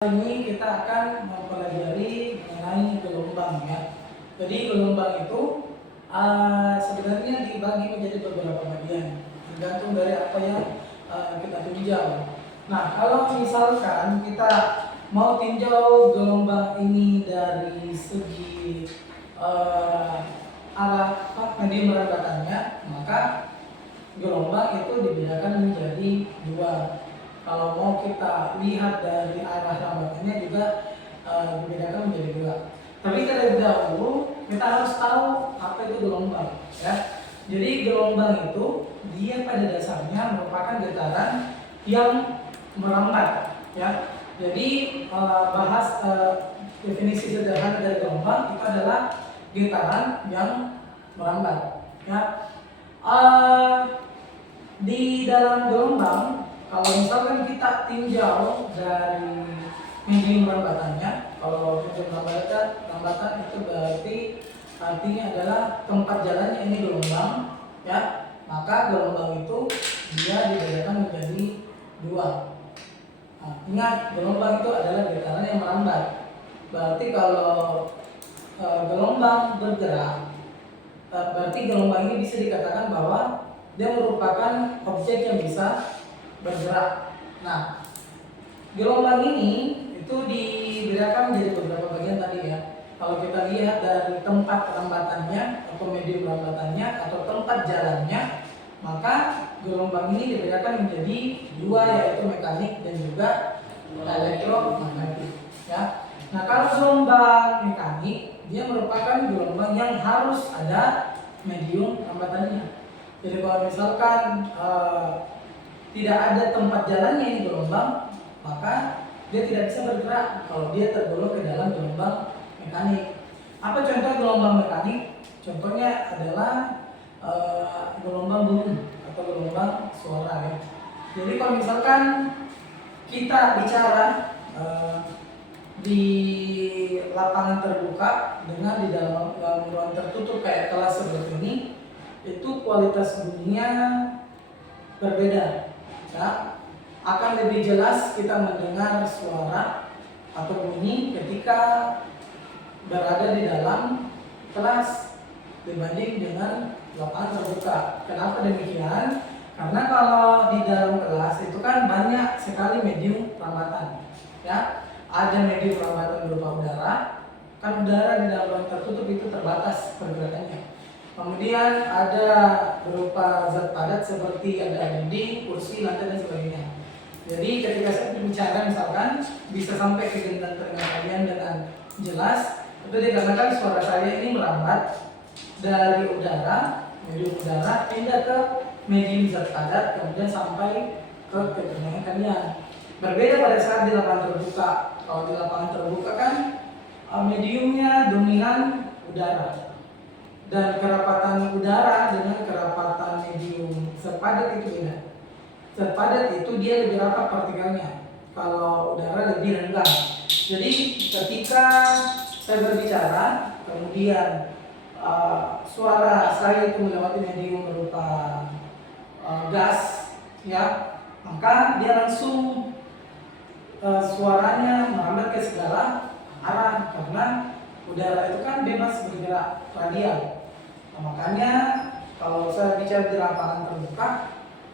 Ini kita akan mempelajari mengenai gelombang ya. Jadi gelombang itu sebenarnya dibagi menjadi beberapa bagian, tergantung dari apa yang kita tinjau. Nah, kalau misalkan kita mau tinjau gelombang ini dari segi arah medium rambatannya, maka gelombang itu dibedakan menjadi dua. Kalau mau kita lihat dari arah rambatannya juga dibedakan menjadi dua. Tapi terlebih dahulu kita harus tahu apa itu gelombang, ya. Jadi gelombang itu dia pada dasarnya merupakan getaran yang merambat, ya. Jadi definisi sederhana dari gelombang itu adalah getaran yang merambat, ya. Di dalam gelombang, kalau misalkan kita tinjau dari medium rambatannya, kalau medium rambatan itu berarti artinya adalah tempat jalannya ini gelombang, ya. Maka gelombang itu dia dibedakan menjadi dua. Nah, ingat, gelombang itu adalah getaran yang merambat. Berarti kalau gelombang bergerak, berarti gelombang ini bisa dikatakan bahwa dia merupakan objek yang bisa bergerak. Nah, gelombang ini itu dibedakan menjadi beberapa bagian tadi ya. Kalau kita lihat dari tempat rambatannya atau medium rambatannya atau tempat jalannya, maka gelombang ini dibedakan menjadi dua, yaitu mekanik dan juga elektromagnetik. Ya. Nah, kalau gelombang mekanik dia merupakan gelombang yang harus ada medium rambatannya. Jadi kalau misalkan tidak ada tempat jalannya ini gelombang, maka dia tidak bisa bergerak kalau dia tergolong ke dalam gelombang mekanik. Apa contoh gelombang mekanik? Contohnya adalah gelombang bunyi atau gelombang suara ya. Jadi kalau misalkan kita bicara di lapangan terbuka dengan di dalam ruang tertutup kayak kelas seperti ini, itu kualitas bunyinya berbeda, ya. Akan lebih jelas kita mendengar suara atau bunyi ketika berada di dalam kelas dibanding dengan lapangan terbuka. Kenapa demikian? Karena kalau di dalam kelas itu kan banyak sekali medium rambatan, ya. Ada medium rambatan berupa udara, kan udara di dalam ruang tertutup itu terbatas pergerakannya. Kemudian ada berupa zat padat seperti ada dinding, kursi, lantai dan sebagainya. Jadi ketika saya berbicara misalkan bisa sampai ke gendang telinga kalian dengan jelas, itu dikarenakan suara saya ini merambat dari udara, medium udara pindah ke medium zat padat, kemudian sampai ke telinga kalian. Berbeda pada saat di lapangan terbuka. Kalau di lapangan terbuka kan mediumnya dominan udara. Dan kerapatan udara dengan kerapatan medium zat padat itu beda. Zat padat itu dia lebih rapat partikelnya, kalau udara lebih renggang. Jadi ketika saya berbicara, kemudian suara saya itu melewati medium berupa gas, ya, maka dia langsung suaranya merambat ke segala arah karena udara itu kan bebas bergerak radial. Nah, makanya kalau saya bicara di lapangan terbuka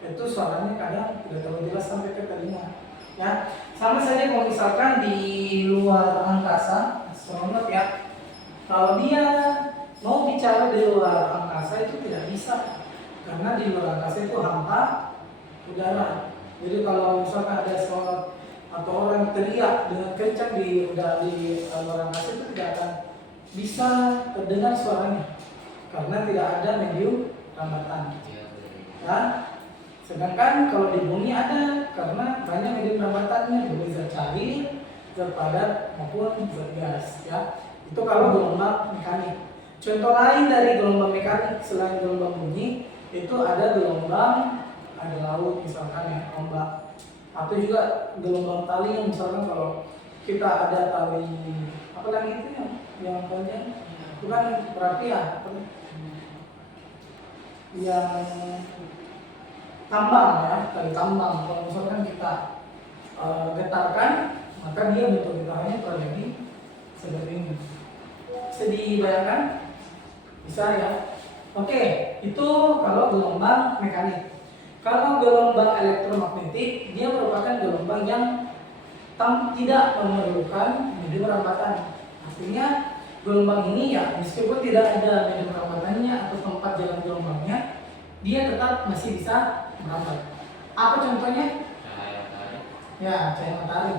itu suaranya kadang tidak terlalu jelas sampai ke telinga, ya. Sama saja kalau misalkan di luar angkasa, astronot ya, kalau dia mau bicara di luar angkasa itu tidak bisa karena di luar angkasa itu hampa udara. Jadi kalau misalkan ada astronot atau orang teriak dengan kencang di luar angkasa itu tidak akan bisa terdengar suaranya karena tidak ada medium rambatan, ya. Sedangkan kalau di bumi ada karena banyak medium rambatannya, dari zat cair, zat padat maupun zat gas, ya. Itu kalau gelombang mekanik. Contoh lain dari gelombang mekanik selain gelombang bunyi itu ada gelombang, ada laut misalkan ya, ombak, atau juga gelombang tali yang misalkan kalau kita ada tali apa lagi itu yang panjang, itu kan berapi ya, yang tambang ya, tali tambang. Kalau misalkan kita getarkan maka dia bentuk getarannya kurang lebih seperti ini. Bisa dibayangkan? Bisa ya? Oke, itu kalau gelombang mekanik. Kalau gelombang elektromagnetik, dia merupakan gelombang yang tidak memerlukan medium rambatan. Artinya gelombang ini ya meskipun tidak ada medium rambatannya atau tempat jalan gelombangnya, dia tetap masih bisa merambat. Apa contohnya? Cahaya matahari. Ya, cahaya matahari.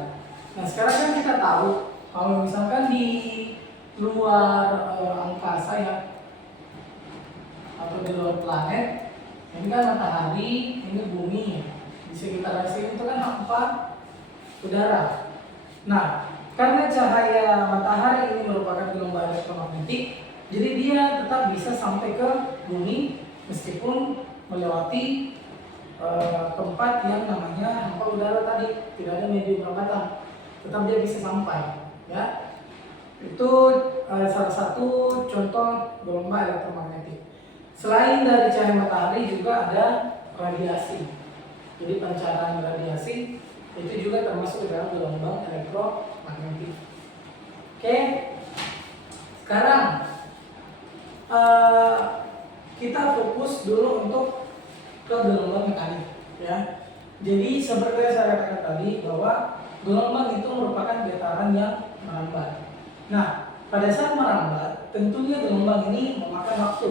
Nah sekarang kan kita tahu kalau misalkan di luar angkasa ya atau di luar planet, ini kan matahari, ini bumi, di sekitar sini itu kan apa? Udara. Nah, karena cahaya matahari ini merupakan gelombang elektromagnetik, jadi dia tetap bisa sampai ke bumi meskipun melewati tempat yang namanya hampa udara tadi, tidak ada medium rambatan, tetap dia bisa sampai. Ya, itu salah satu contoh gelombang elektromagnetik. Selain dari cahaya matahari juga ada radiasi. Jadi pancaran radiasi itu juga termasuk dalam gelombang elektromagnetik. Oke, sekarang kita fokus dulu untuk ke gelombang mekanik, ya. Jadi seperti yang saya katakan tadi bahwa gelombang itu merupakan getaran yang merambat. Nah, pada saat merambat, tentunya gelombang ini memakan waktu.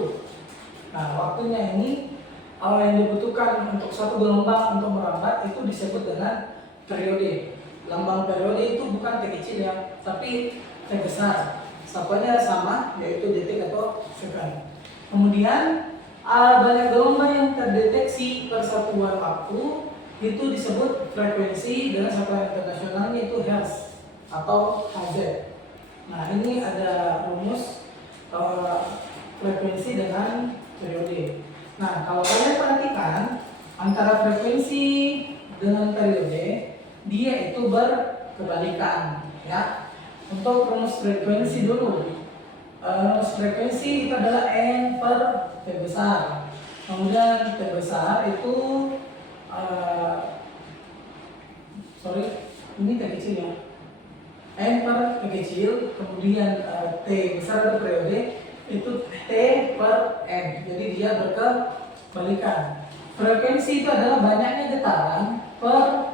Nah, waktunya ini yang dibutuhkan untuk satu gelombang untuk merambat itu disebut dengan periode. Lambang periode itu bukan T kecil ya, tapi T besar. Satuannya sama, yaitu detik atau second. Kemudian banyak gelombang yang terdeteksi per satuan waktu itu disebut frekuensi, dengan satuan internasionalnya itu Hertz atau Hz. Nah ini ada rumus frekuensi dengan periode. Nah kalau kalian perhatikan antara frekuensi dengan periode, dia itu berkebalikan, ya. Untuk rumus frekuensi dulu, rumus frekuensi itu adalah N per T besar. Kemudian T besar itu ini T kecil ya, N per T kecil, kemudian T besar atau periode itu T per N, jadi dia berkebalikan. Frekuensi itu adalah banyaknya getaran per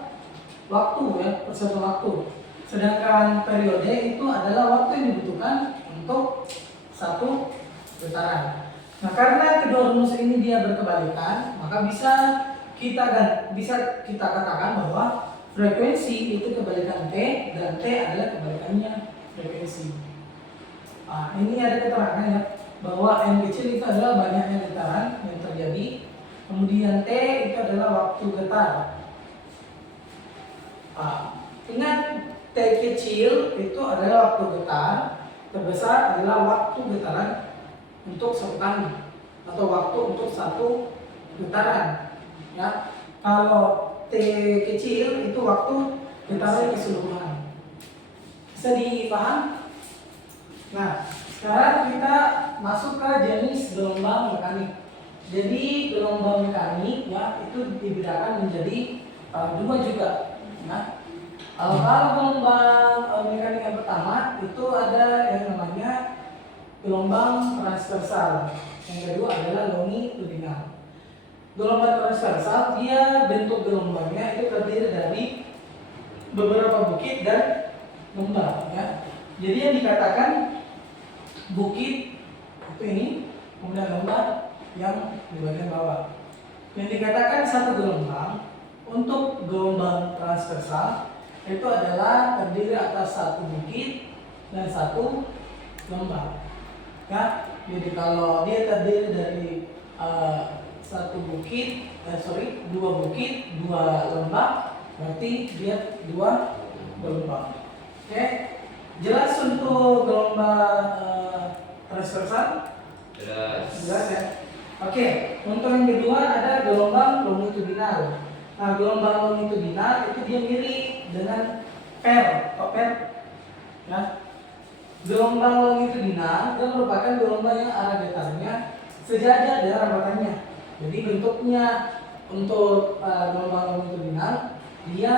waktu ya, per satu waktu. Sedangkan periode itu adalah waktu yang dibutuhkan untuk satu getaran. Nah, karena kedua rumus ini dia berkebalikan, maka bisa kita katakan bahwa frekuensi itu kebalikan T dan T adalah kebalikannya frekuensi. Nah, ini ada keterangan ya bahwa N kecil itu adalah banyaknya getaran yang terjadi. Kemudian T itu adalah waktu getar. Ingat, T kecil itu adalah waktu getar, terbesar adalah waktu getaran untuk satu kali atau waktu untuk satu getaran. Ya, kalau T kecil itu waktu getaran keseluruhan. Bisa dipaham? Nah, sekarang kita masuk ke jenis gelombang mekanik. Jadi gelombang mekanik ya itu dibedakan menjadi dua juga. Nah, kalau gelombang mekanik yang pertama itu ada yang namanya gelombang transversal. Yang kedua adalah longitudinal. Gelombang transversal dia bentuk gelombangnya itu terdiri dari beberapa bukit dan lembah ya. Jadi yang dikatakan bukit itu ini, kemudian lembah yang di bagian bawah. Yang dikatakan satu gelombang untuk gelombang transversal itu adalah terdiri atas satu bukit dan satu lembah. Ya, jadi kalau dia terdiri dari dua bukit, dua lembah, berarti dia dua gelombang. Oke, jelas untuk gelombang transversal? Jelas ya. Oke, untuk yang kedua ada gelombang longitudinal. Nah, gelombang longitudinal itu dia mirip dengan per. Ya. Gelombang longitudinal dia merupakan gelombang yang arah getarnya sejajar dengan rambatannya. Jadi bentuknya untuk gelombang longitudinal dia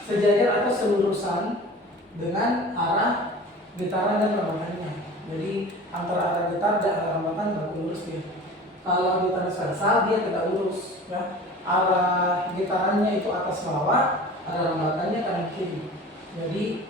sejajar atau selurusan dengan arah getaran dan rambatannya. Jadi antara arah getar dan arah rambatan berlaku lurus dia. Kalau di transversal dia tegak lurus, ya. Arah getarannya itu atas bawah, arah rambatannya kanan kiri. Jadi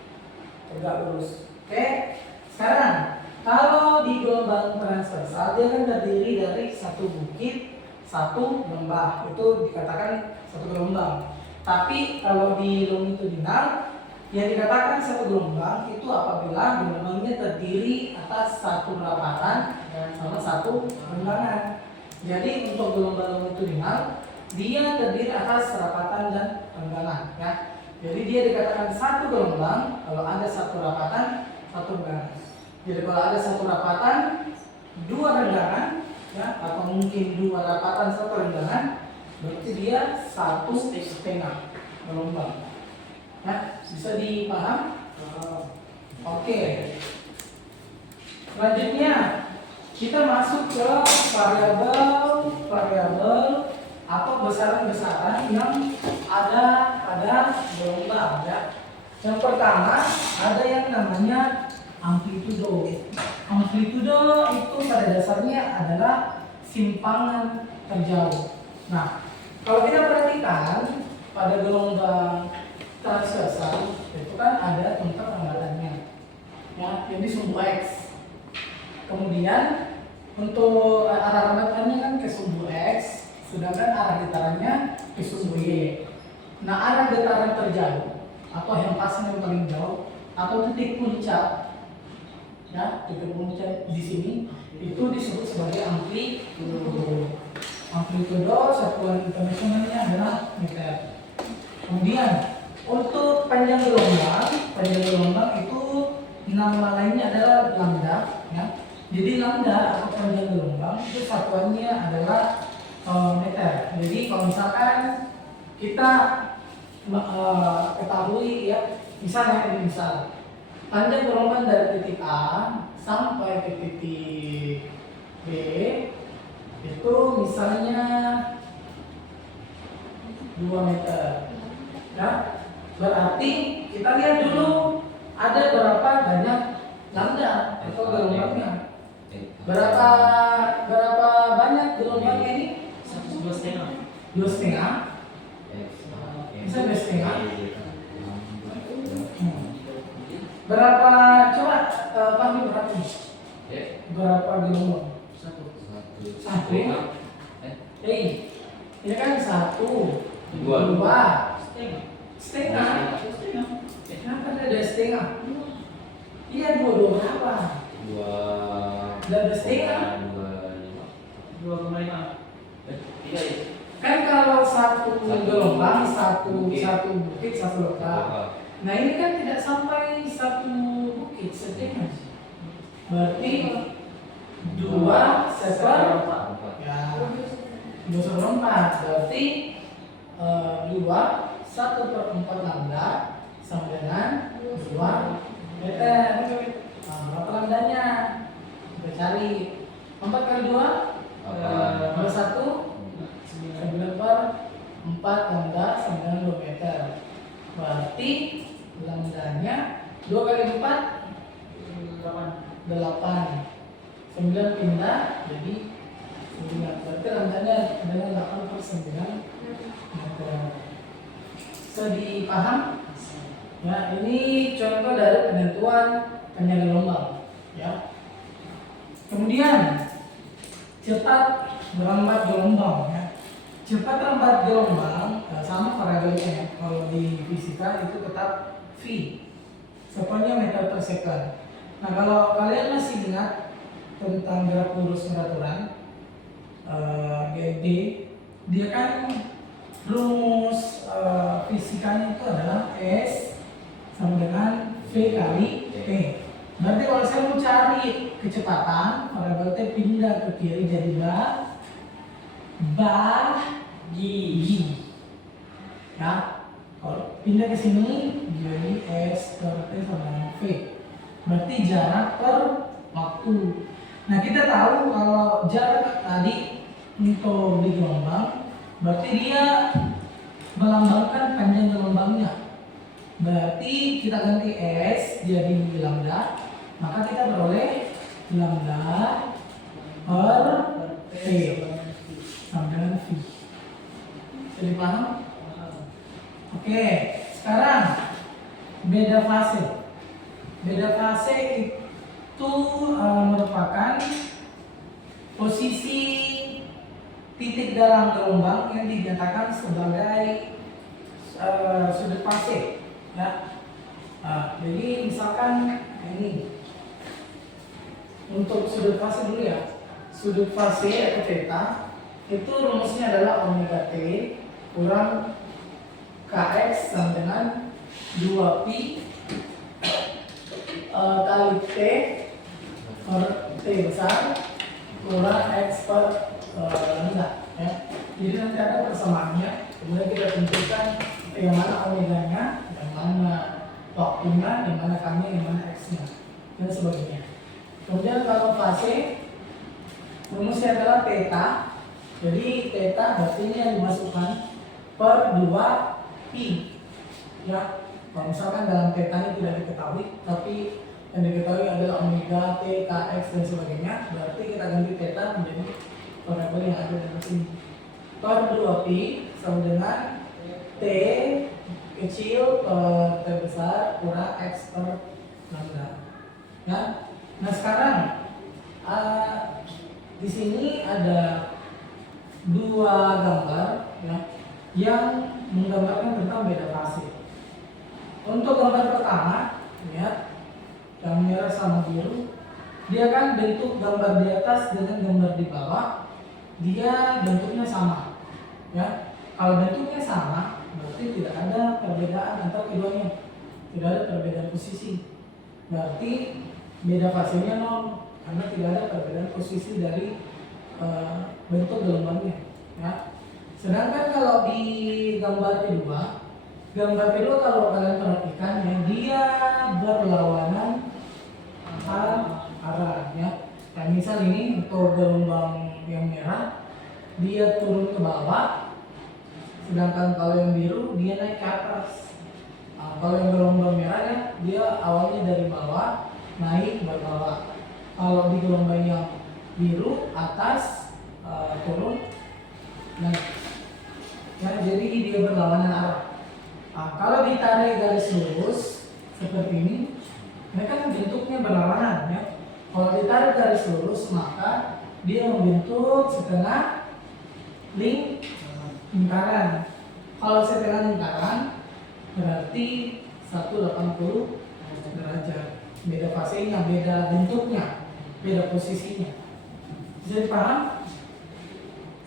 tegak lurus. Oke. Sekarang kalau di gelombang transversal dia kan terdiri dari satu bukit, satu lembah. Itu dikatakan satu gelombang. Tapi kalau di longitudinal yang dikatakan satu gelombang itu apabila gelombangnya terdiri atas satu rapatan dan sama satu renggangan. Jadi untuk gelombang longitudinal dia terdiri atas rapatan dan renggangan, ya. Jadi dia dikatakan satu gelombang kalau ada satu rapatan, satu renggangan. Jadi kalau ada satu rapatan, dua renggangan, ya, atau mungkin dua rapatan satu renggangan, berarti dia satu setengah gelombang. Nah, bisa dipaham? Oke. Selanjutnya kita masuk ke variabel atau besaran-besaran yang ada pada gelombang, ya. Yang pertama ada yang namanya amplitudo. Amplitudo itu pada dasarnya adalah simpangan terjauh. Nah, kalau kita perhatikan pada gelombang transversal itu kan ada tempat rambatannya, ya, ini sumbu X. Kemudian untuk arah rambatannya kan ke sumbu X, sedangkan arah getarannya ke sumbu Y. Nah, arah getaran terjauh atau hempasan yang paling jauh atau titik puncak, ya, titik puncak di sini itu disebut sebagai amplitudo. Amplitudo satuan internasionalnya adalah meter. Kemudian untuk panjang gelombang itu nama lainnya adalah lambda, ya. Jadi lambda atau panjang gelombang itu satuannya adalah meter. Jadi kalau misalkan kita ketahui, ya, misalnya ini panjang gelombang dari titik A sampai ke titik B itu misalnya 2 meter, ya. Berarti kita lihat dulu ada berapa banyak lambda atau gelombangnya. Berapa banyak gelombangnya ini? 2,5. 2,5. Bisa 2,5. Berapa, coba Fahmi berapa? Berapa gelombang? Satu. Ini kan 1, 2, setengah. Kenapa ada setengah? Iya, 2 berapa? 2,5. 2,5. Kan kalau satu gelombang, satu bukit, satu lokal. Nah, ini kan tidak sampai satu bukit, setengah. Berarti 2 seperempat. Ya, 2 seperempat. Berarti 1/4 lambda sama dengan 2 meter. Nah, berapa lambdanya? Kita cari. 4 kali 2 21, 9/4 lambda sama dengan 2 meter. Berarti lambdanya 2 kali 4 8. 9 pindah jadi 9. Berarti lambdanya dengan 8/9 meter. Bisa dipaham? Ya, ini contoh dari penentuan panjang gelombang, ya. Kemudian cepat merambat gelombang, ya. Cepat merambat gelombang sama variabelnya. Kalau di fisika itu tetap V, satuannya meter per second. Nah, kalau kalian masih ingat tentang gerak lurus peraturan GD, dia kan rumus fisikanya itu adalah S sama dengan V kali T. Berarti kalau saya mau cari kecepatan, variabel T pindah ke kiri jadi bagi. Ya, kalau pindah ke sini jadi S per T sama dengan V. Berarti jarak per waktu. Nah, kita tahu kalau jarak tadi untuk di gelombang, berarti dia melambangkan panjang gelombangnya. Berarti kita ganti S jadi lambda, maka kita beroleh lambda per T sama dengan V. Jadi paham? Oke, sekarang beda fase. Beda fase itu merupakan posisi titik dalam gelombang yang dinyatakan sebagai sudut fase. Ya, jadi misalkan ini untuk sudut fase dulu ya. Sudut fase atau theta itu rumusnya adalah omega t kurang kx sama dengan 2pi kali t per t besar kurang x per lambda. Ya. Jadi nanti ada persamaannya. Kemudian kita tentukan yang mana omeganya, yang mana waktunya, yang mana kami, yang mana x-nya, dan sebagainya. Kemudian kalau fase rumusnya adalah theta. Jadi theta berarti ini yang dimasukkan per 2pi. Ya, kalau misalkan dalam theta ini tidak diketahui, tapi yang diketahui adalah omega, t, kx dan sebagainya, berarti kita ganti theta menjadi variabel yang ada dalam sini. Per 2pi sama dengan t kecil per t besar kurang x per lambda. Ya. Nah sekarang di sini ada dua gambar ya, yang menggambarkan tentang beda fase. Untuk gambar pertama, lihat yang merah sama biru, dia kan bentuk gambar di atas dengan gambar di bawah, dia bentuknya sama. Ya, kalau bentuknya sama, berarti tidak ada perbedaan antara keduanya, tidak ada perbedaan posisi. Berarti beda fasenya nol, karena tidak ada perbedaan posisi dari bentuk gelombangnya. Ya. Sedangkan kalau di gambar kedua kalau kalian perhatikan ya, dia berlawanan arah ya. Kayak misal ini untuk gelombang yang merah dia turun ke bawah, sedangkan kalau yang biru dia naik ke atas. Kalau yang gelombang merah ya, dia awalnya dari bawah naik ke bawah. Kalau di gelombang yang biru atas turun naik. Ya, jadi dia berlawanan arah. Kalau ditarik garis lurus seperti ini kan bentuknya berlawanan ya. Kalau ditarik garis lurus maka dia membentuk setengah lingkaran. Kalau setengah lingkaran berarti 180 derajat. Beda fasenya, beda bentuknya, beda posisinya. Bisa dipaham?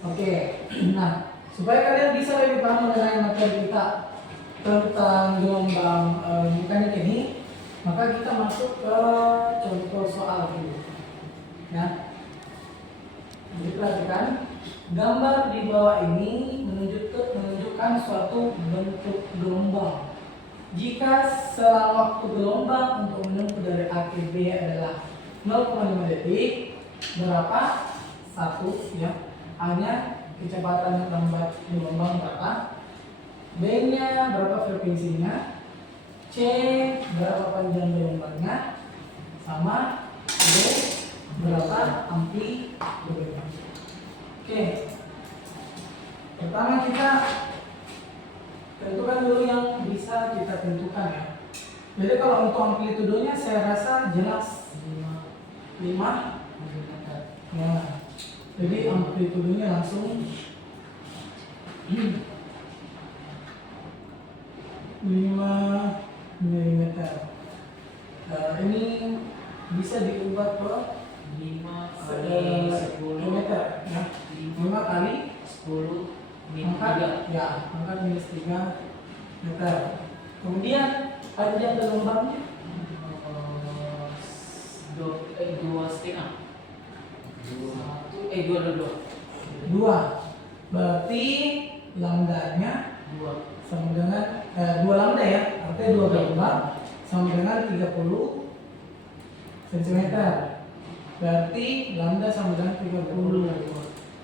Oke. Nah, supaya kalian bisa lebih paham mengenai materi kita tentang gelombang mekanik ini, maka kita masuk ke contoh soal dulu. Ya. Jadi perhatikan, gambar di bawah ini menunjukkan suatu bentuk gelombang. Jika selang waktu gelombang untuk menempuh dari A ke B adalah 0,5 detik, berapa? 1 ya. A-nya kecepatan lambat gelombang berapa? B-nya berapa frekuensinya? C berapa panjang gelombangnya? Sama D berapa amplitudonya? Oke. Pertama kita tentukan dulu yang bisa kita tentukan ya. Jadi kalau untuk amplitudonya saya rasa jelas 5 ya. Jadi amplitudonya langsung 5 mm. Ini bisa diubah ke 5 kali 10 meter ya. 5 kali 10 angkat ya, angkat minus 3 meter. Kemudian panjang gelombangnya 2,5. 2. Berarti lambdanya 2 sama dengan 2 lambda ya, artinya 2 gelombang sama dengan 30 cm. Berarti lambda sama dengan 30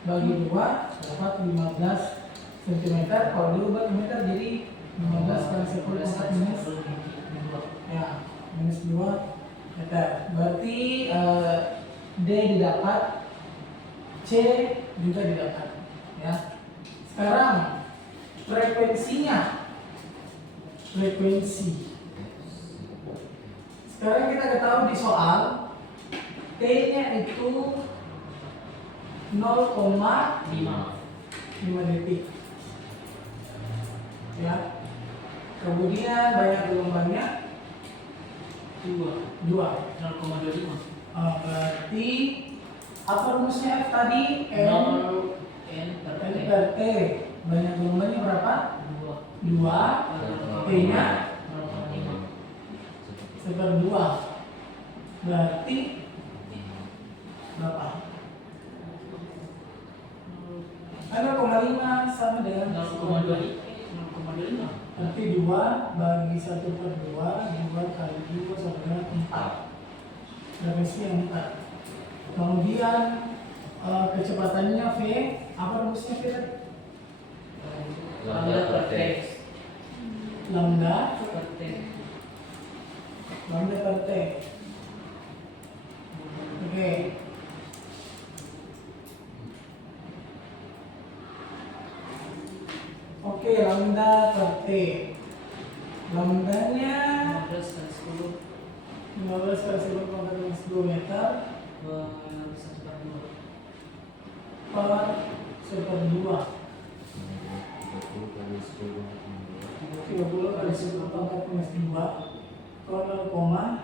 bagi 2 dapat 15 cm. Kalau diubah ke meter jadi 15 kali 10 pangkat minus dua. ya minus 2 meter. Berarti D didapat, C juga didapat. Ya. Sekarang frekuensinya, frekuensi. Sekarang kita ketahui di soal T-nya itu 0,5 detik. Ya. Kemudian banyak gelombangnya Dua. 2. 0,25. Berarti apa rumusnya F tadi? N 0 N per N T. per T. Banyak gelombangnya berapa? 2. 2. T-nya 0,5. 1/2. Berarti berapa? 0,5 sama dengan 0,25. Berarti 2 bagi 1/2, 2 kali 2 sama dengan 4. Frekuensi yang 4. Kemudian kecepatannya V, apa rumusnya V? Lambda per T. Lambda Per T. per T. Oke. Oke, lambda per T. Lambdanya 15 kali 10 15 kali 10 pangkat minus 2 meter per 1/2. per 1/2. 30 kali 10 pangkat minus 2 per 0,005.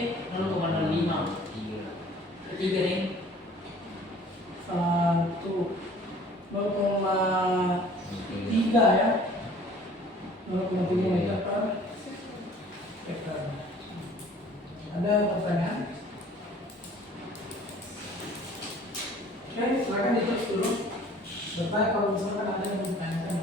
0,05. Ketiga nih. 0,3 ya. 0,3 meter per hektar. Ada pertanyaan? Oke, silakan ditulis dulu. Bertanya kalau misalkan ada yang bertanya.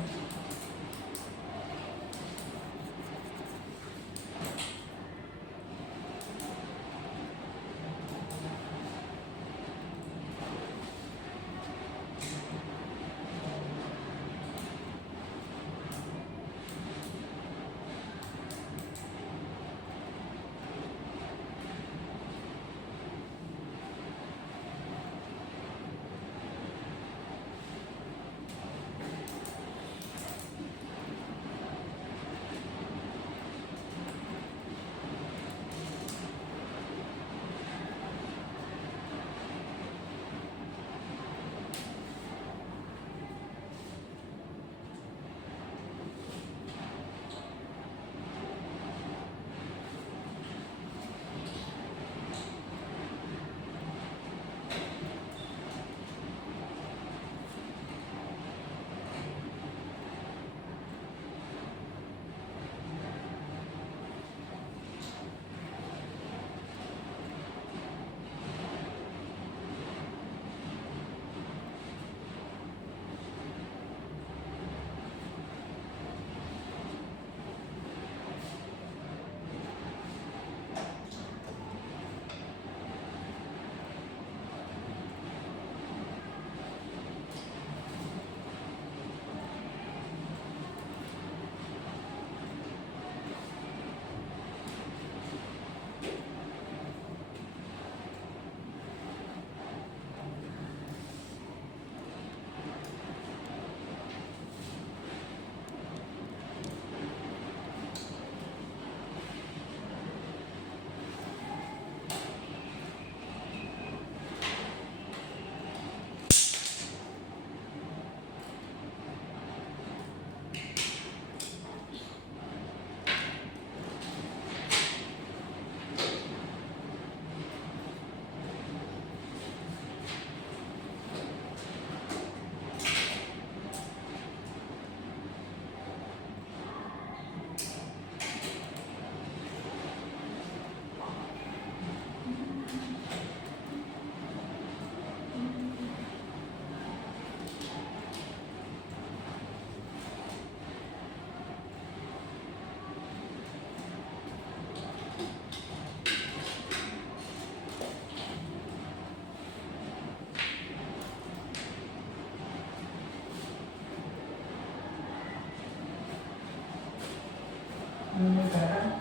Sekarang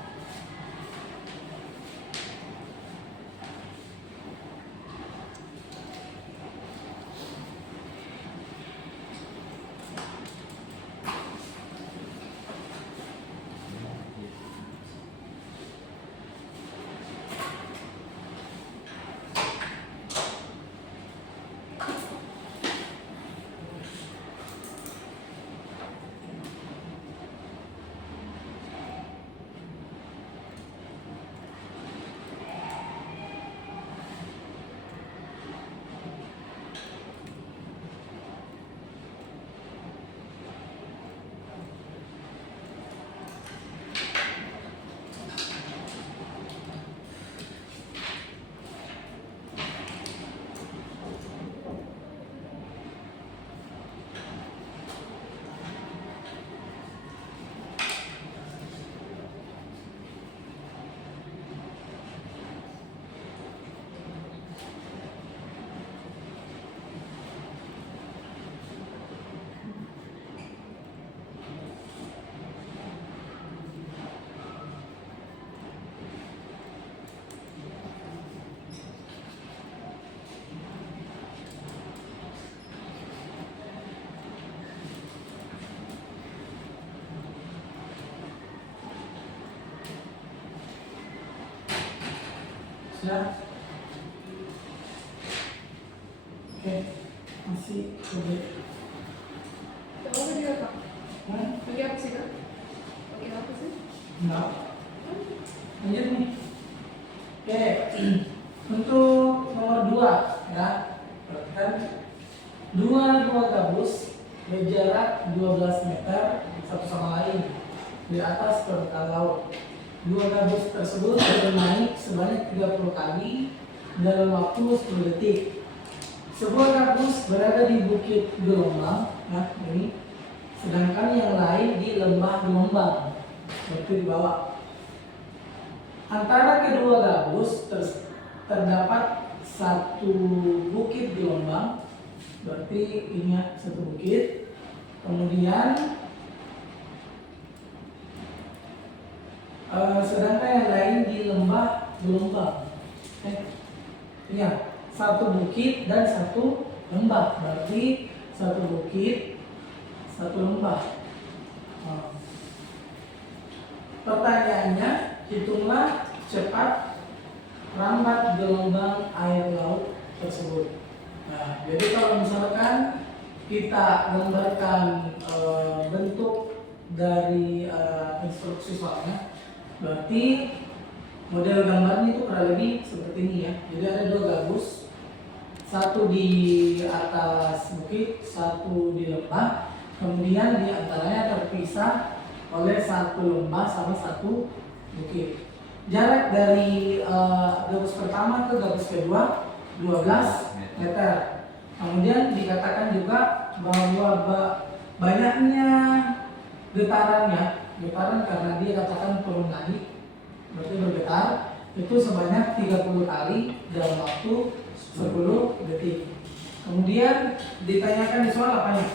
sudah. Oke, masih boleh. Apa dia Kak? Hah? Bagi apa sih Kak? Bagi apa sih? Enggak. Lanjut nih. Oke, untuk nomor 2 ya, perhatikan dua gabus berjarak 12 meter satu sama lain di atas permukaan laut. Dua gabus tersebut bermain sebanyak 30 kali dalam waktu 10 detik. Sebuah gabus berada di bukit gelombang, ya ini, sedangkan yang lain di lembah gelombang, seperti di bawah. Antara kedua gabus terdapat satu bukit gelombang, berarti ini satu bukit. Kemudian sedangkan yang lain di lembah gelombang. Ya, satu bukit dan satu lembah, berarti satu bukit, satu lembah. Pertanyaannya, hitunglah cepat rambat gelombang air laut tersebut. Nah, jadi kalau misalkan kita gambarkan bentuk dari instruksi soalnya, berarti model gambarnya itu kurang lebih seperti ini ya. Jadi ada dua gabus, satu di atas bukit, satu di lembah. Kemudian di antaranya terpisah oleh satu lembah sama satu bukit. Jarak dari gabus pertama ke gabus kedua 12 meter. Kemudian dikatakan juga bahwa banyaknya getaran karena dia katakan turun naik, berarti bergetar itu sebanyak 30 kali dalam waktu 10 detik. Kemudian ditanyakan di soal apa ya?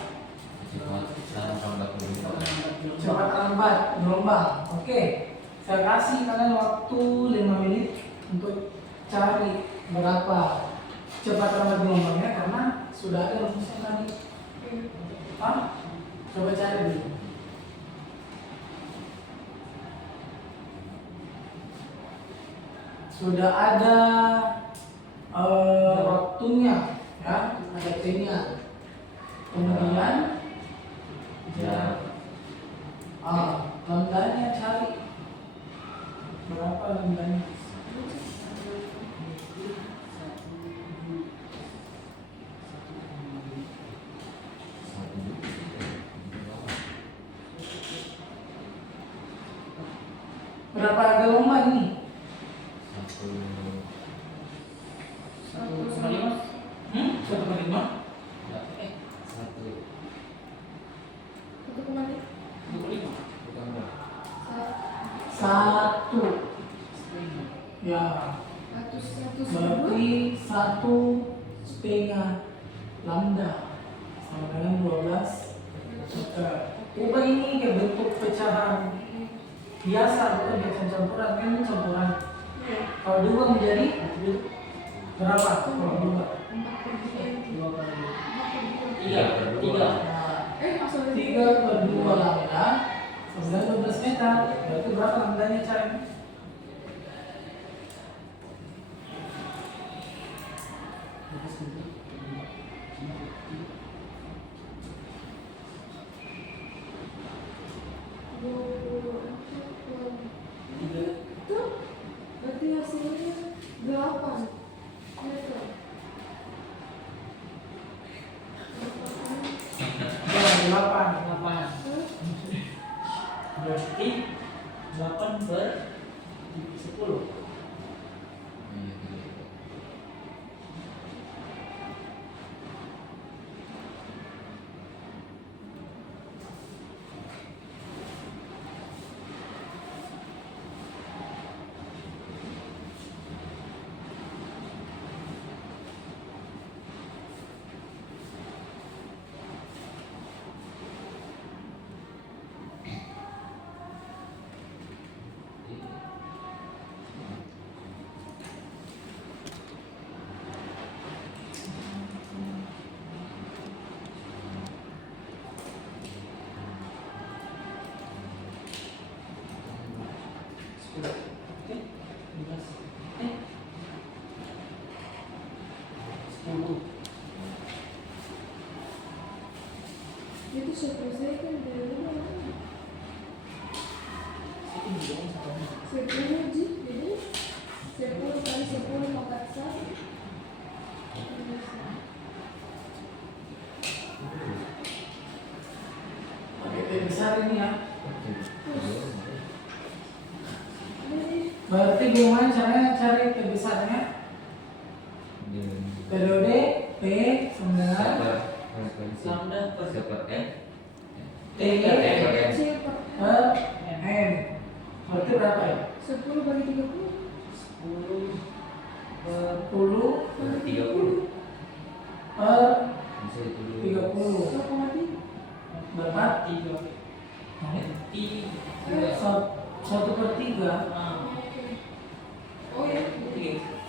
Cepat lambat gelombang. Oke, saya kasih kalian waktu 5 menit untuk cari berapa cepat lambat gelombangnya karena sudah ada rumusnya tadi. Coba cari dulu. Sudah ada waktunya ya, ada T-nya. Kemudian lambdanya cari berapa lambdanya? Berapa gelombang ini? 1,5. 1,5? 1. Ya. Berarti 1,5 lambda sama dengan 12 meter. Ubah ini ke bentuk pecahan biasa, bukan biasa campuran, kan ini campuran. Iya. Kalau 2 menjadi berapa? Kalau 2 4 per 2 itu. 2 kali 2. 4 per 2. Tiga. Tiga. Maksudnya 3 per 2 lambda 12 meter. Berarti berapa lambdanya cari? Itu berarti hasilnya 8 meter. Ya, 8. 8. Berarti 8 per 10. Itu seterusnya kan dari mana? 10 Ji, jadi 10 kali 10 pangkat 1. Pakai T besar ini ya. Ini Berarti gimana caranya cari T besarnya? Periode P 9 Lambda per T kecil per per N. Berarti berapa ya? 10 bagi 30. 10 per 10 Bagi 30. per Bisa ditulis 30. 1,3. Berapa? 3. Satu per 3. Ah, Oke. Oh ya. 3.